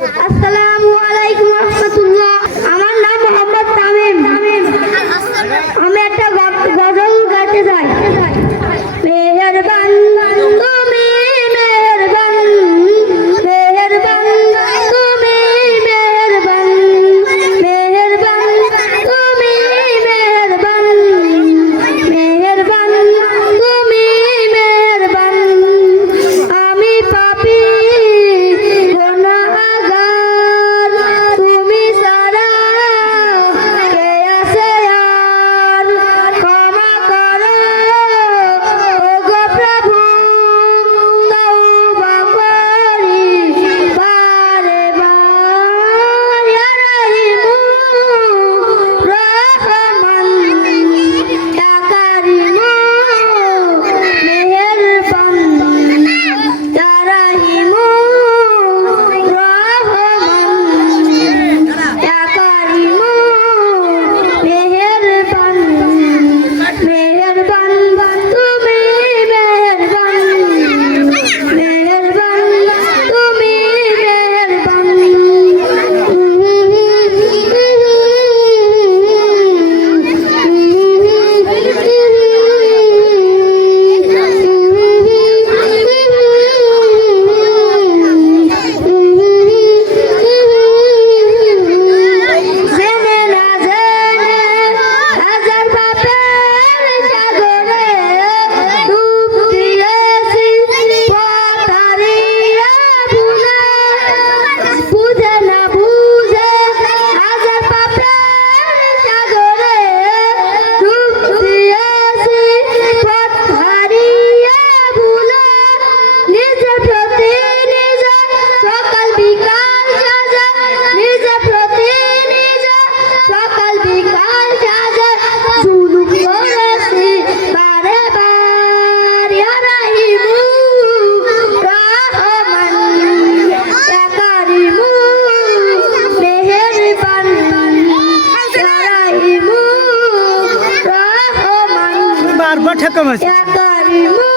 আসসালামু আলাইকুম রাহমাতুল্লাহ। আমার নাম মোহাম্মদ তামিম। আমি একটা গজল গাইতে চাই। মেহেরবান তুমি মেহেরবান, মেহেরবান তুমি মেহেরবান, মেহেরবান তুমি মেহেরবান, মেহেরবান তুমি মেহেরবান। আমি পাপী গুনাহগার, তুমি ছাড়া কে আছে আর? ক্ষমা করো ওগো প্রভু, তওবা করি বারে বার। ইয়া রাহিমু রহমান, ইয়া কারিমু মেহেরবান, ইয়া রাহিমু রহমান, ইয়া কারিমু মেহেরবান, মেহেরবান তুমি মেহেরবান, মেহেরবান তুমি মেহেরবান। জেনে না জেনে হাজার পাপের সাগরে ডুব দিয়েছি, পথ হারিয়ে ভুলে। বুঝে না বুঝে হাজার পাপের সাগরে ডুব দিয়েছি, পথ হারিয়ে ভুলে। নিজের প্রতি নিজে সকাল বিকাল সাজে, নিজের প্রতি নিজে সকাল বিকাল সাজে। জুলুম করেছি বারে বার। ইয়া রাহিমু রহমান, ইয়া কারিমু মেহেরবান, ইয়া রাহিমু রহমান, বারবার ঠেকা মারছে। ইয়া কারিমু